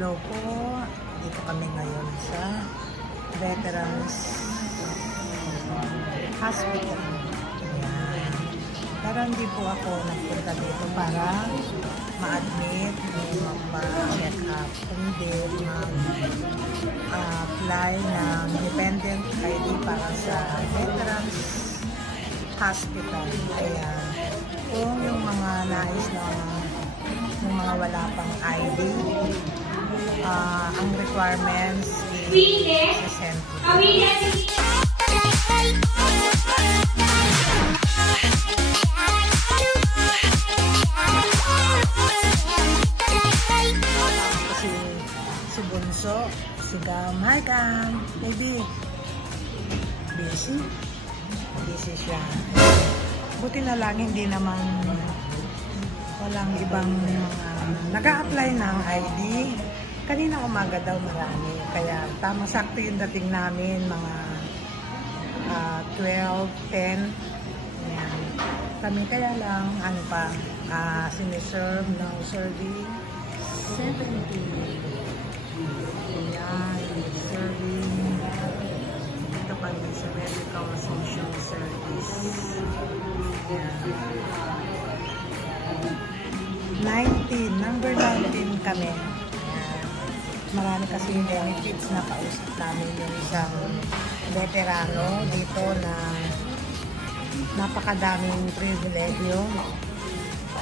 Hello po. Dito kami ngayon sa Veterans Hospital. Ayan. Pero hindi po ako nagpunta dito para ma-admit o magpa-check up. Kundi mag-apply ng dependent ID para sa Veterans Hospital. Kaya kung yung mga nais na yung mga wala pang ID, ang requirements is send. Si Bunso, si Gam. Hi Gam, baby. Busy? Busy siya. Buti na lang hindi naman walang ibang nag-a-apply ng ID. Kanina umaga daw marami. Kaya tama-sakto yung dating namin, mga 12, 10. Ayan. Kami kaya lang, ano pa, siniserve, no serving, 70. Ayan, serving. Dito kami sa medical social service. Ayan. 19, number 19 kami. Ayan. Marami kasi benefits na kausap namin yung isang veterano dito na napakadaming privilegyo.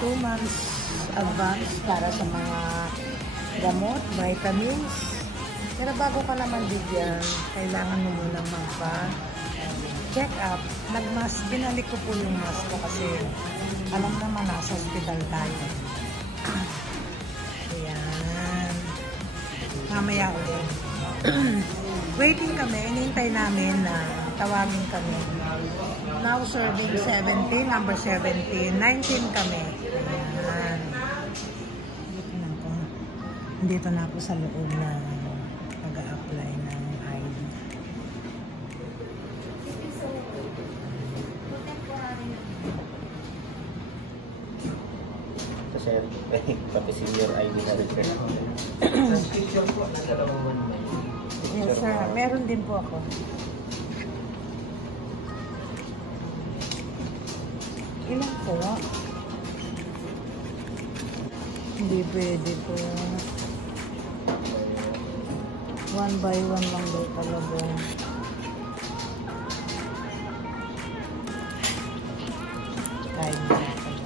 2 months advance para sa mga gamot, vitamins. Pero bago ka naman bigyan, kailangan mo munang magpa-check up. Nag-mask, binalik ko po yung mask ko kasi alam naman nasa hospital tayo. Ayan. Mamaya ulit. Waiting kami. Hinihintay namin na tawagin kami. Now serving 17, number 17. 19 kami. Ayan. Dito na ako sa loob na nag-a-apply ng ID. Sir, pati senior ID na rin sir. Yes sir, meron din po ako. Ilan po? Hindi pwede po. 1 by 1 lang daw talaga. Kain na natin.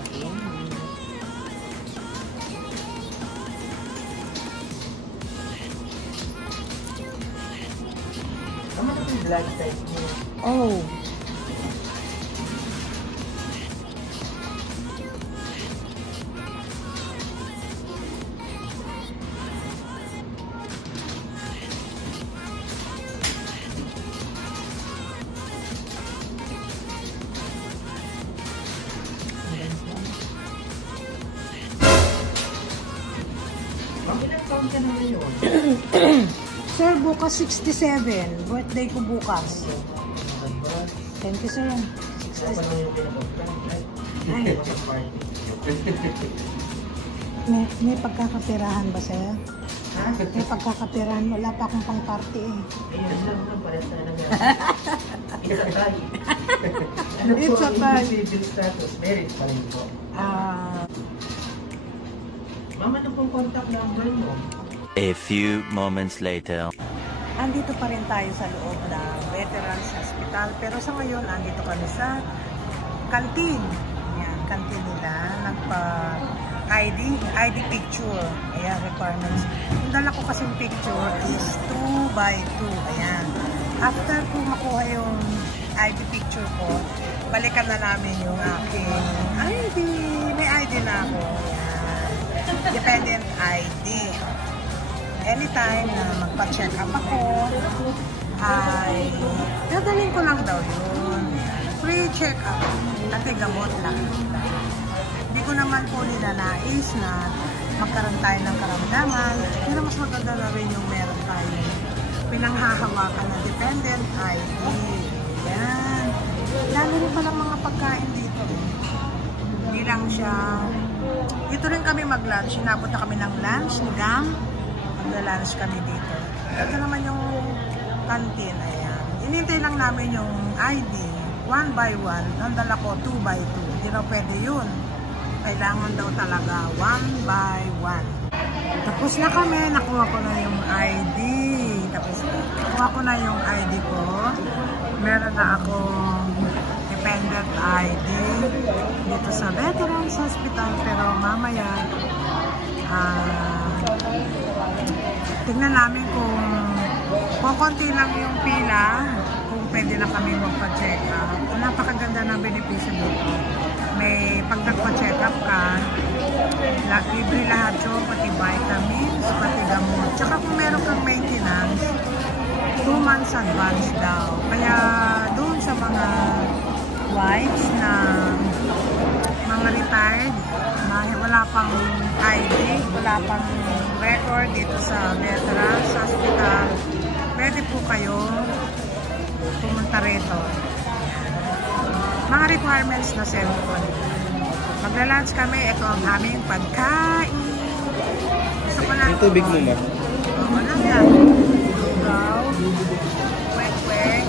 Ano na yung blood type mo? Oh! Ilang taon ka na ngayon? Sir, bukas 67. Birthday ko bukas. Thank you, sir. 67. May pagkakapirahan ba, sir? Ha? May pagkakapirahan. Wala pa akong pang-party eh. Ayun lang naman, parehas na lang. It's a tie. It's a tie. Civil status, married pa rin po. Mama, ano pong contact number mo? A few moments later. Andito pa rin tayo sa loob ng Veterans Hospital. Pero sa ngayon, andito kami sa canteen. Ayan, canteen nila. Nagpa-ID picture. Ayan, requirements. Yung dala ko kasing picture is 2 by 2. Ayan. After ko makuha yung ID picture ko, balikan na namin yung aking ID. May ID na ako. Ayan. Dependent ID. Anytime na magpa-check up ako, ay dadalhin ko lang daw yun. Free check up. At gamot lang. Hindi ko naman po ninanais na magkaroon tayo ng karamdaman. Pero mas maganda na rin yung meron tayo pinanghahawakan na dependent ID. Yan. Dami rin palang mga pagkain dito. Hindi lang siya. Dito rin kami mag-lunch. Napunta kami ng lunch, Gam. Magla-lunch kami dito. Ito naman yung canteen. Ayan. Inintay lang namin yung ID. 1 by 1. Ang dala ko 2 by 2. Hindi na pwede yun. Kailangan daw talaga 1 by 1. Tapos na kami. Nakuha ko na yung ID. Tapos nakuha ko na yung ID ko. Meron na akong dependent ID dito sa Veterans Hospital. Pero mamaya tignan namin kung konti lang yung pila, kung pwede na kami magpa-check up. Napakaganda ng benepisyo dito. May pag nagpa-check up ka, libre lahat yun, pati vitamins, pati gamot. Tsaka kung meron kang maintenance, 2 months advance daw. Kaya doon sa mga wives na mga retired, wala pang ID, wala pang record dito sa Veterans Hospital, pwede po kayo pumunta rito. Mga requirements na cellphone. Magla-lunch kami, ito ang aming pagkain. Gusto ko na. Yung tubig mo na. Oo lang yan. Lugaw, kwek-kwek,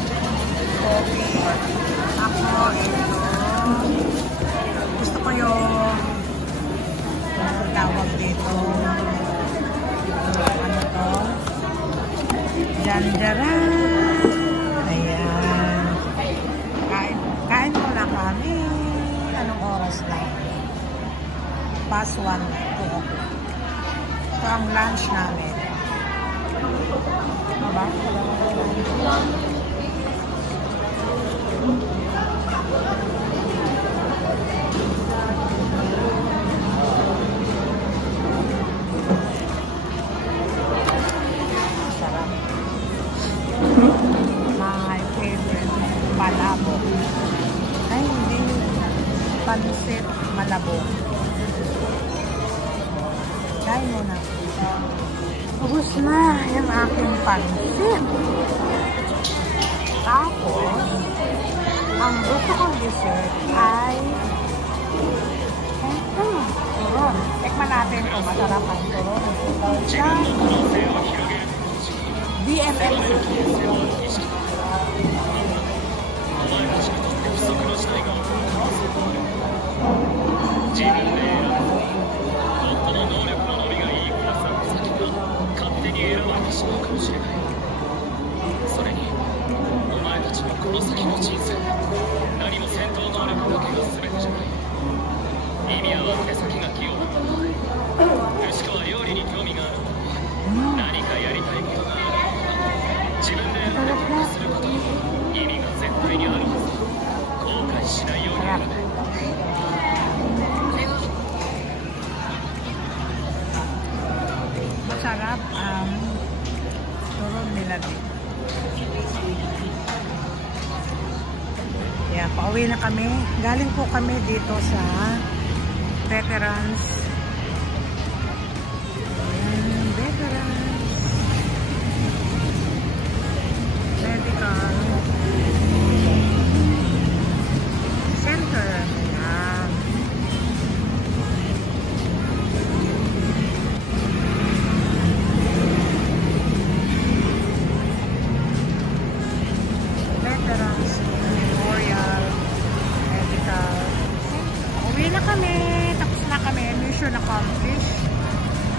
coffee. Ako, ito. Gusto ko yung tawag dito. Ano to? Janjaran. Ayan. Kain muna kami. Anong oras na? Past 1 to. Ito ang lunch namin. Diba? My favorite malabo. Ay, hindi. Pansit malabo. Kain muna. Ubus na yung aking pansit. Tapos, ang gusto kong dessert ay ito. Turon. Tikman natin kung masarap ang turon. Sa BMX. Masarap ang turon nila dito. Yeah, pauwi na kami. Galing po kami dito sa Veterans. Veterans Medical Center. Ayan. Veterans Memorial Medical Center. Uwi na kami. Tapos na kami. Mission accomplished.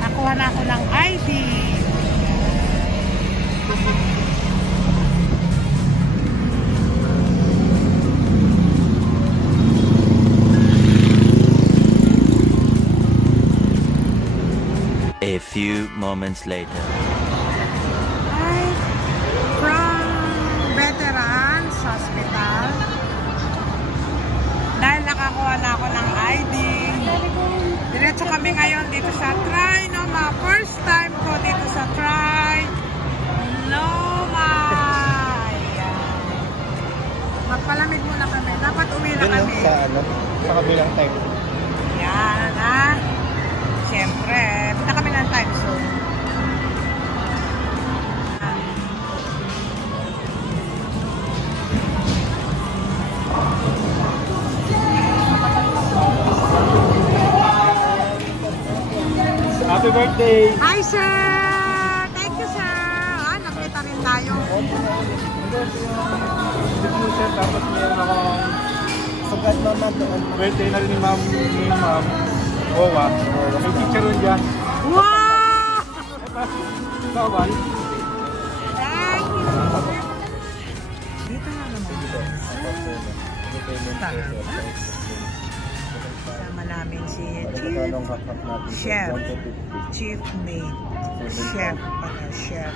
Nakuha na ako ng ID. A few moments later. Hi, from Veterans Hospital. Dahil nakakuha na ako ng ID. Diretso kami ngayon dito sa Try Noma. First time ko dito sa Try Noma. Ayan. Magpalamig muna kami. Dapat uwi na kami. Sa ano? Sa kabilang time. Yan, ha? Siyempre, punta kami ng time zone. Happy birthday! Hi, sir! tayo. Diffuser, tapos meron akong sugat naman doon. Birthday na rin ni ma'am. Owa. May chicharon dyan. Wow! Bawal. Thank you! Dito na naman dito. Starbucks. Kasama namin si Chief Mate. Chef pala, chef.